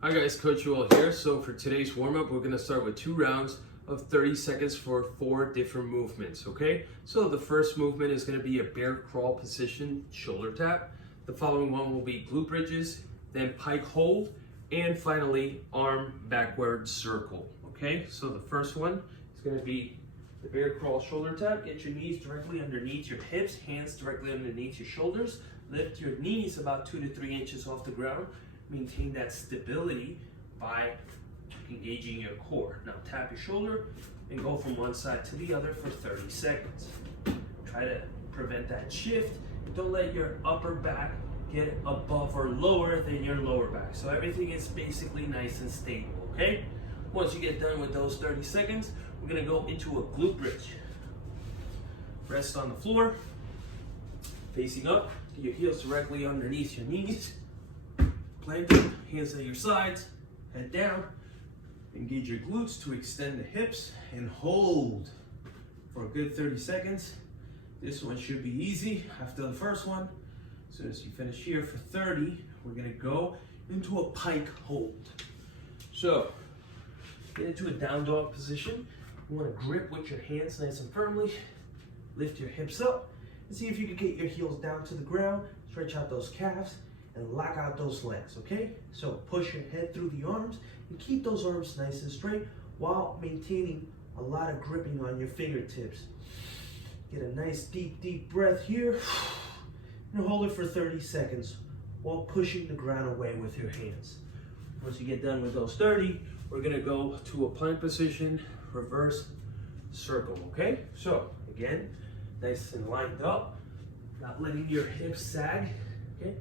Hi guys, Coach Will here. So for today's warm-up, we're going to start with 2 rounds of 30 seconds for 4 different movements, okay? So the first movement is going to be a bear crawl position, shoulder tap. The following one will be glute bridges, then pike hold, and finally arm backward circle, okay? So the first one is going to be the bear crawl shoulder tap. Get your knees directly underneath your hips, hands directly underneath your shoulders. Lift your knees about 2 to 3 inches off the ground. Maintain that stability by engaging your core. Now tap your shoulder and go from one side to the other for 30 seconds. Try to prevent that shift. Don't let your upper back get above or lower than your lower back. So everything is basically nice and stable, okay? Once you get done with those 30 seconds, we're gonna go into a glute bridge. Rest on the floor, facing up, get your heels directly underneath your knees. Plank, hands at your sides, head down. Engage your glutes to extend the hips and hold for a good 30 seconds. This one should be easy after the first one. As soon as you finish here for 30, we're gonna go into a pike hold. So, get into a down dog position. You wanna grip with your hands nice and firmly. Lift your hips up and see if you can get your heels down to the ground. Stretch out those calves and lock out those legs, okay? So push your head through the arms and keep those arms nice and straight while maintaining a lot of gripping on your fingertips. Get a nice deep breath here and hold it for 30 seconds while pushing the ground away with your hands. Once you get done with those 30, we're gonna go to a plank position, reverse circle, okay? So again, nice and lined up, not letting your hips sag, okay?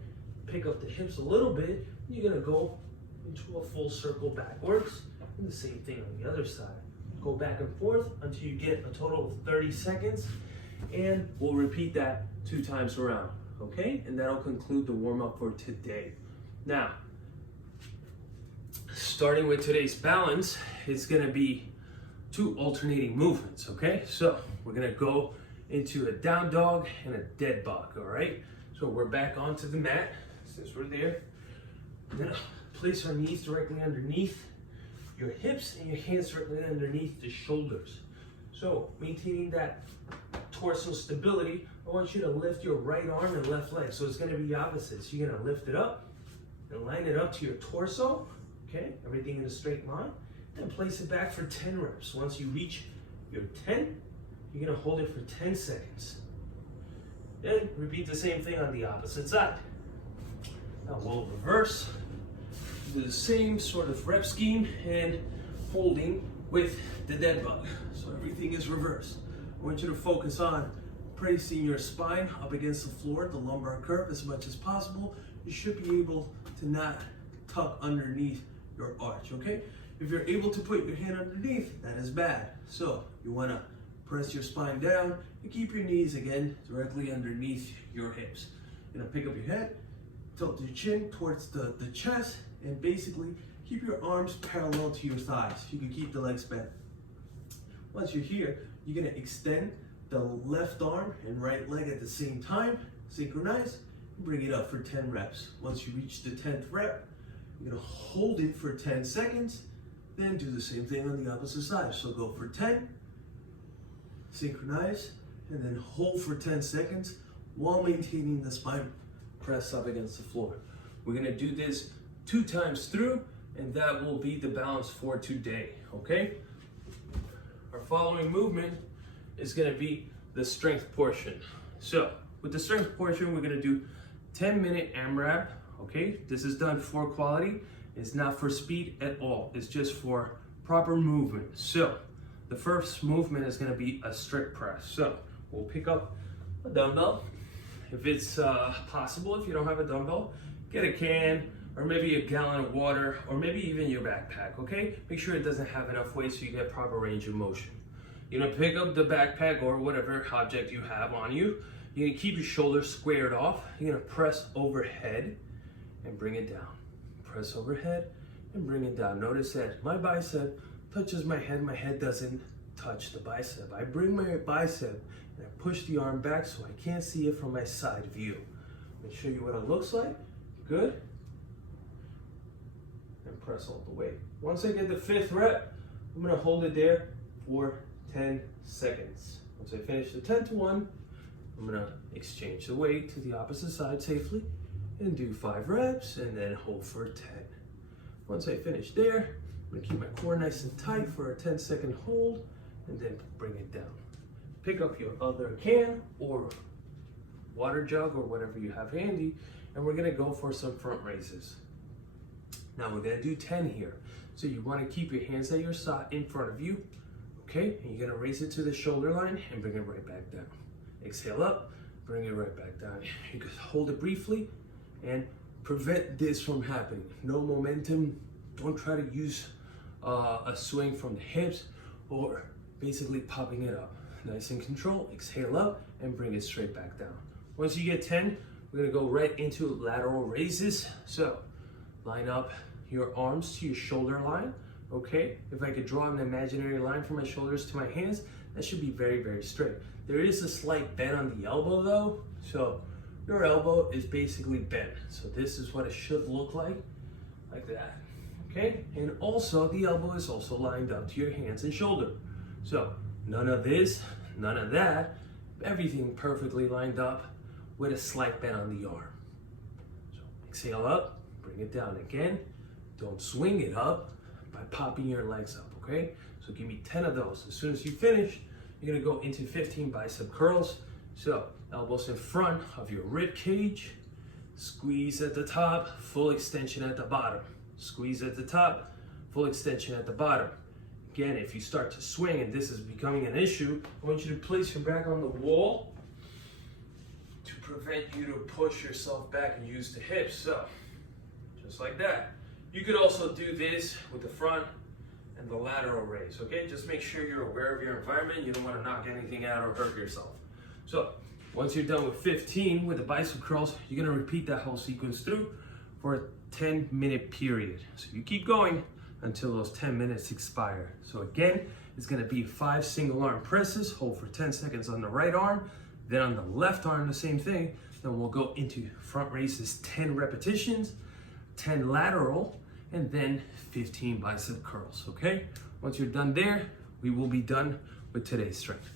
Pick up the hips a little bit, you're gonna go into a full circle backwards, and the same thing on the other side. Go back and forth until you get a total of 30 seconds, and we'll repeat that 2 times around, okay? And that'll conclude the warm-up for today. Now, starting with today's balance, it's gonna be 2 alternating movements, okay? So we're gonna go into a down dog and a dead bug, all right? So we're back onto the mat. Since we're there, we're gonna place our knees directly underneath your hips and your hands directly underneath the shoulders. So maintaining that torso stability, I want you to lift your right arm and left leg. So it's gonna be opposites. You're gonna lift it up and line it up to your torso, okay? Everything in a straight line. Then place it back for 10 reps. Once you reach your 10, you're gonna hold it for 10 seconds. Then repeat the same thing on the opposite side. Now we'll reverse, do the same sort of rep scheme and holding with the dead bug. So everything is reversed. I want you to focus on placing your spine up against the floor, the lumbar curve as much as possible. You should be able to not tuck underneath your arch, okay? If you're able to put your hand underneath, that is bad. So you wanna press your spine down and keep your knees again directly underneath your hips. You're gonna pick up your head, tilt your chin towards the chest, and basically keep your arms parallel to your thighs. You can keep the legs bent. Once you're here, you're gonna extend the left arm and right leg at the same time, synchronize, and bring it up for 10 reps. Once you reach the 10th rep, you're gonna hold it for 10 seconds, then do the same thing on the opposite side. So go for 10, synchronize, and then hold for 10 seconds while maintaining the spine press up against the floor. We're gonna do this 2 times through, and that will be the balance for today, okay? Our following movement is gonna be the strength portion. So with the strength portion, we're gonna do 10-minute AMRAP, okay? This is done for quality. It's not for speed at all. It's just for proper movement. So the first movement is gonna be a strict press. So we'll pick up a dumbbell. If it's possible, if you don't have a dumbbell, get a can or maybe a gallon of water or maybe even your backpack, okay? Make sure it doesn't have enough weight so you get proper range of motion. You're gonna pick up the backpack or whatever object you have on you. You're gonna keep your shoulders squared off. You're gonna press overhead and bring it down. Press overhead and bring it down. Notice that my bicep touches my head doesn't touch the bicep. I bring my bicep and I push the arm back so I can't see it from my side view. Let me show you what it looks like. Good. and press all the way. Once I get the 5th rep, I'm gonna hold it there for 10 seconds. Once I finish the 10th one, I'm gonna exchange the weight to the opposite side safely and do 5 reps and then hold for 10. Once I finish there, I'm gonna keep my core nice and tight for a 10-second hold and then bring it down. Pick up your other can or water jug or whatever you have handy, and we're gonna go for some front raises. Now we're gonna do 10 here. So you wanna keep your hands at your side in front of you, okay? And you're gonna raise it to the shoulder line and bring it right back down. Exhale up, bring it right back down. You can hold it briefly and prevent this from happening. No momentum, don't try to use a swing from the hips or basically popping it up. Nice and control, exhale up and bring it straight back down. Once you get 10, we're gonna go right into lateral raises. So line up your arms to your shoulder line, okay? If I could draw an imaginary line from my shoulders to my hands, that should be very, very straight. There is a slight bend on the elbow though, so your elbow is basically bent. So this is what it should look like that, okay? And also the elbow is also lined up to your hands and shoulder. So none of this, none of that, everything perfectly lined up with a slight bend on the arm. So exhale up, bring it down again. Don't swing it up by popping your legs up, okay? So give me 10 of those. As soon as you finish, you're gonna go into 15 bicep curls. So elbows in front of your rib cage, squeeze at the top, full extension at the bottom. Squeeze at the top, full extension at the bottom. Again, if you start to swing and this is becoming an issue, I want you to place your back on the wall to prevent you to push yourself back and use the hips. So just like that. You could also do this with the front and the lateral raise, okay? Just make sure you're aware of your environment. You don't want to knock anything out or hurt yourself. So once you're done with 15 with the bicep curls, you're gonna repeat that whole sequence through for a 10-minute period. So you keep going until those 10 minutes expire. So again, it's gonna be 5 single arm presses, hold for 10 seconds on the right arm, then on the left arm, the same thing. Then we'll go into front raises, 10 repetitions, 10 lateral, and then 15 bicep curls, okay? Once you're done there, we will be done with today's strength.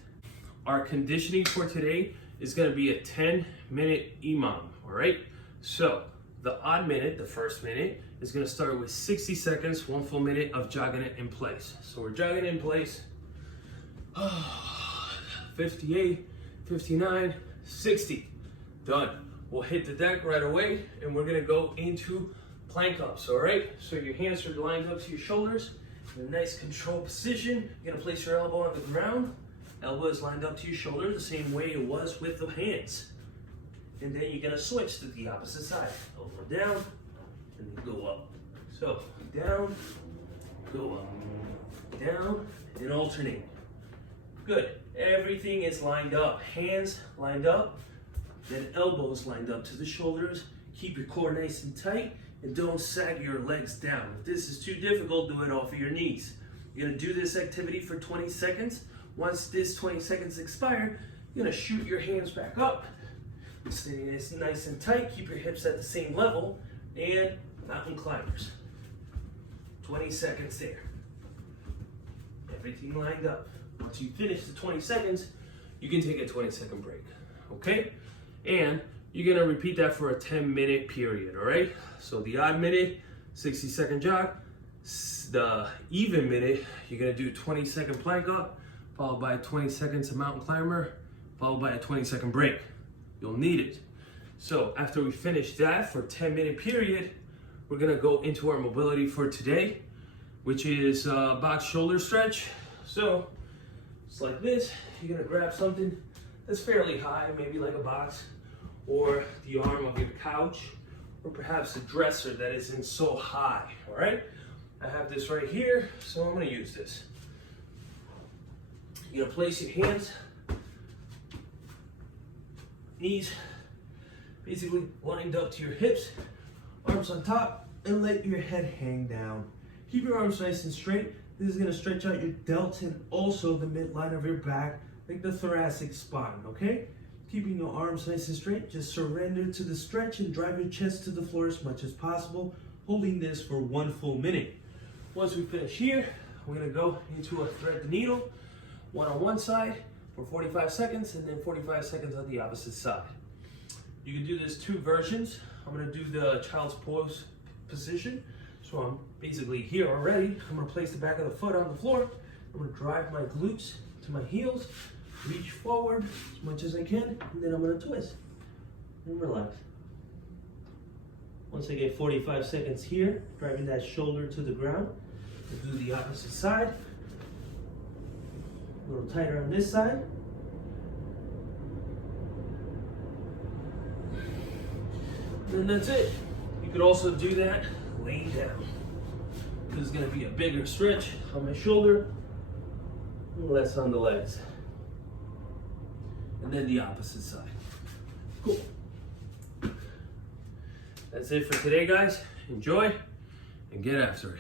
Our conditioning for today is gonna be a 10-minute EMOM, all right? So the odd minute, the first minute, is gonna start with 60 seconds, 1 full minute of jogging it in place. So we're jogging in place, 58, 59, 60, done. We'll hit the deck right away and we're gonna go into plank ups, all right? So your hands are lined up to your shoulders in a nice controlled position. You're gonna place your elbow on the ground. Elbow is lined up to your shoulder the same way it was with the hands. And then you're gonna switch to the opposite side. Elbow down, and then go up. So down, go up, down, and alternate. Good, everything is lined up. Hands lined up, then elbows lined up to the shoulders. Keep your core nice and tight, and don't sag your legs down. If this is too difficult, do it off of your knees. You're gonna do this activity for 20 seconds. Once this 20 seconds expire, you're gonna shoot your hands back up. Stay nice and tight, keep your hips at the same level, and mountain climbers. 20 seconds there. Everything lined up. Once you finish the 20 seconds, you can take a 20-second break, okay? And you're gonna repeat that for a 10-minute period, all right? So the odd minute, 60-second jog. The even minute, you're gonna do 20-second plank up, followed by 20 seconds of mountain climber, followed by a 20-second break. You'll need it. So after we finish that for a 10-minute period, we're gonna go into our mobility for today, which is box shoulder stretch. So it's like this. You're gonna grab something that's fairly high, maybe like a box, or the arm of your couch, or perhaps a dresser that isn't so high, all right? I have this right here, so I'm gonna use this. You're gonna place your hands, knees basically lined up to your hips, arms on top, and let your head hang down. Keep your arms nice and straight. This is gonna stretch out your delts and also the midline of your back, like the thoracic spine, okay? Keeping your arms nice and straight, just surrender to the stretch and drive your chest to the floor as much as possible. holding this for 1 full minute. Once we finish here, we're gonna go into a thread the needle, one on one side for 45 seconds and then 45 seconds on the opposite side. You can do this 2 versions. I'm gonna do the child's pose position. So I'm basically here already. I'm gonna place the back of the foot on the floor. I'm gonna drive my glutes to my heels, reach forward as much as I can, and then I'm gonna twist and relax. Once I get 45 seconds here, driving that shoulder to the ground, we'll do the opposite side. A little tighter on this side. And then that's it. You could also do that laying down. This is gonna be a bigger stretch on my shoulder, less on the legs. And then the opposite side. Cool. That's it for today, guys. Enjoy and get after it.